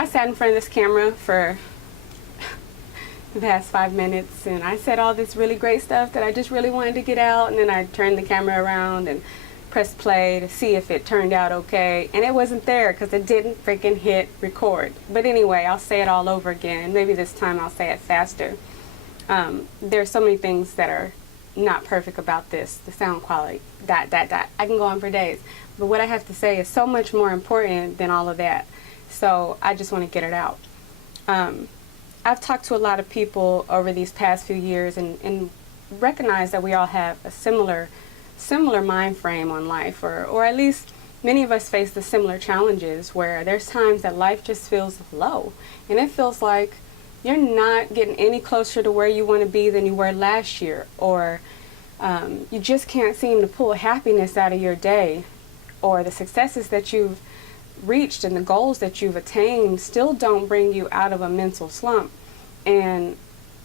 I sat in front of this camera for the past 5 minutes, and I said all this really great stuff that I just really wanted to get out, and then I turned the camera around and pressed play to see if it turned out okay, and it wasn't there because it didn't freaking hit record. But anyway, I'll say it all over again. Maybe this time I'll say it faster. There's so many things that are not perfect about this, the sound quality, dot, dot, dot. I can go on for days. But what I have to say is so much more important than all of that. So I just want to get it out. I've talked to a lot of people over these past few years and recognize that we all have a similar mind frame on life, or at least many of us face the similar challenges where there's times that life just feels low, and it feels like you're not getting any closer to where you want to be than you were last year, or you just can't seem to pull happiness out of your day, or the successes that you've reached and the goals that you've attained still don't bring you out of a mental slump. And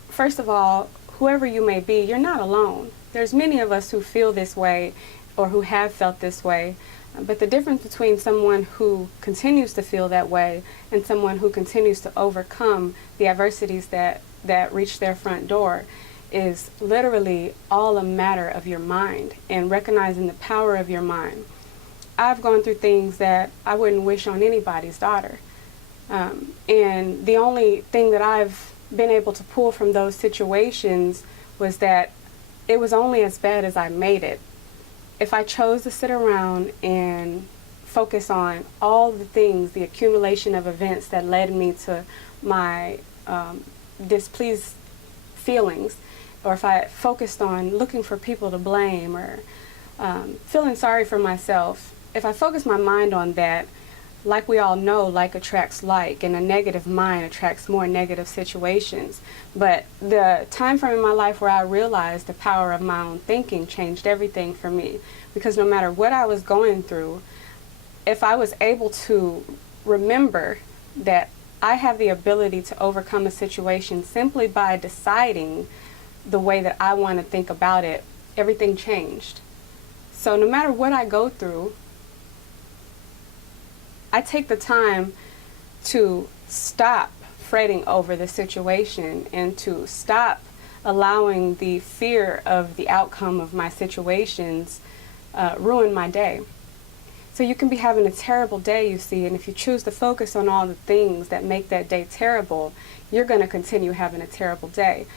first of all, whoever you may be, you're not alone. There's many of us who feel this way or who have felt this way, but the difference between someone who continues to feel that way and someone who continues to overcome the adversities that reach their front door is literally all a matter of your mind and recognizing the power of your mind. I've gone through things that I wouldn't wish on anybody's daughter. And the only thing that I've been able to pull from those situations was that it was only as bad as I made it. If I chose to sit around and focus on all the things, the accumulation of events that led me to my displeased feelings, or if I focused on looking for people to blame or feeling sorry for myself, if I focus my mind on that, like we all know, like attracts like, and a negative mind attracts more negative situations. But the time frame in my life where I realized the power of my own thinking changed everything for me. Because no matter what I was going through, if I was able to remember that I have the ability to overcome a situation simply by deciding the way that I want to think about it, everything changed. So no matter what I go through, I take the time to stop fretting over the situation and to stop allowing the fear of the outcome of my situations ruin my day. So you can be having a terrible day, you see, and if you choose to focus on all the things that make that day terrible, you're going to continue having a terrible day.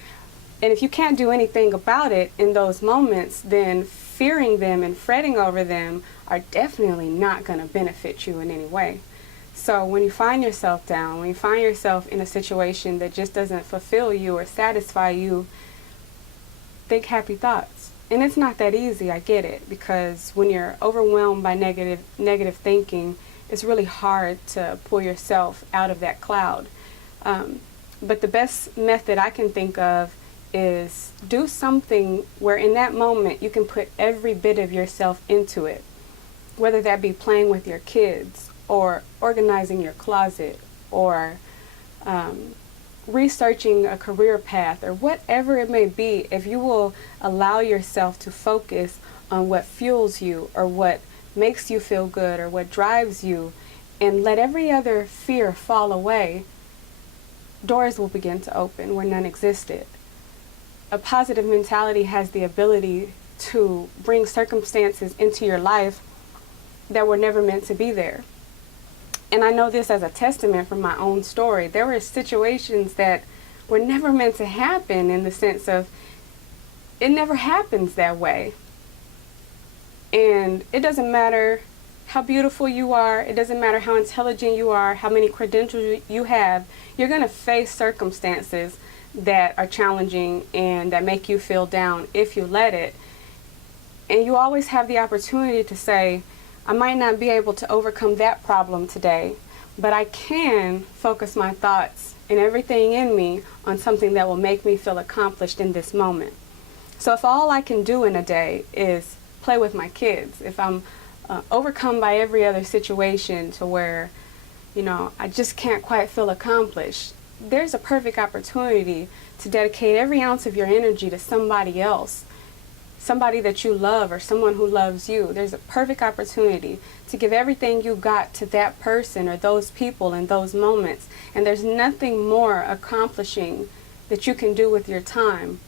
And if you can't do anything about it in those moments, then fearing them and fretting over them are definitely not going to benefit you in any way. So when you find yourself down, when you find yourself in a situation that just doesn't fulfill you or satisfy you, think happy thoughts. And it's not that easy, I get it, because when you're overwhelmed by negative thinking, it's really hard to pull yourself out of that cloud. But the best method I can think of is do something where in that moment you can put every bit of yourself into it, whether that be playing with your kids or organizing your closet or researching a career path or whatever it may be. If you will allow yourself to focus on what fuels you or what makes you feel good or what drives you and let every other fear fall away, doors will begin to open where none existed. A positive mentality has the ability to bring circumstances into your life that were never meant to be there. And I know this as a testament from my own story. There were situations that were never meant to happen in the sense of it never happens that way. And it doesn't matter how beautiful you are, it doesn't matter how intelligent you are, how many credentials you have, you're going to face circumstances that are challenging and that make you feel down if you let it. And you always have the opportunity to say, I might not be able to overcome that problem today, but I can focus my thoughts and everything in me on something that will make me feel accomplished in this moment. So if all I can do in a day is play with my kids, if I'm overcome by every other situation to where, I just can't quite feel accomplished, there's a perfect opportunity to dedicate every ounce of your energy to somebody else somebody that you love or someone who loves you, there's a perfect opportunity to give everything you got to that person or those people in those moments. And there's nothing more accomplishing that you can do with your time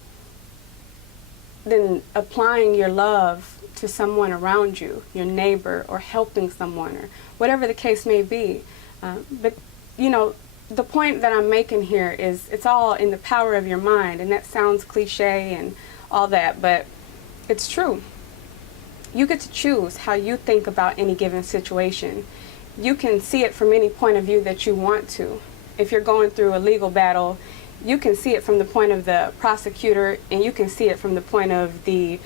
than applying your love to someone around you, your neighbor, or helping someone, or whatever the case may be. But, you know, the point that I'm making here is it's all in the power of your mind, and that sounds cliche and all that, but it's true. You get to choose how you think about any given situation. You can see it from any point of view that you want to. If you're going through a legal battle, you can see it from the point of the prosecutor, and you can see it from the point of the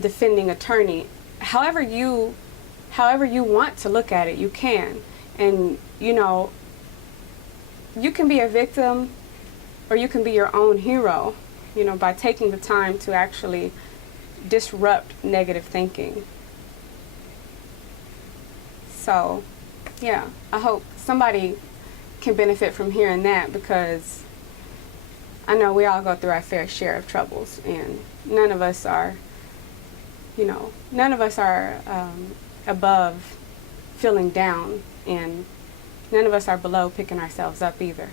defending attorney. However you want to look at it, you can. And, you know, you can be a victim or you can be your own hero, you know, by taking the time to actually disrupt negative thinking. So, yeah, I hope somebody can benefit from hearing that, because I know we all go through our fair share of troubles, and none of us are, you know, above feeling down, and none of us are below picking ourselves up either.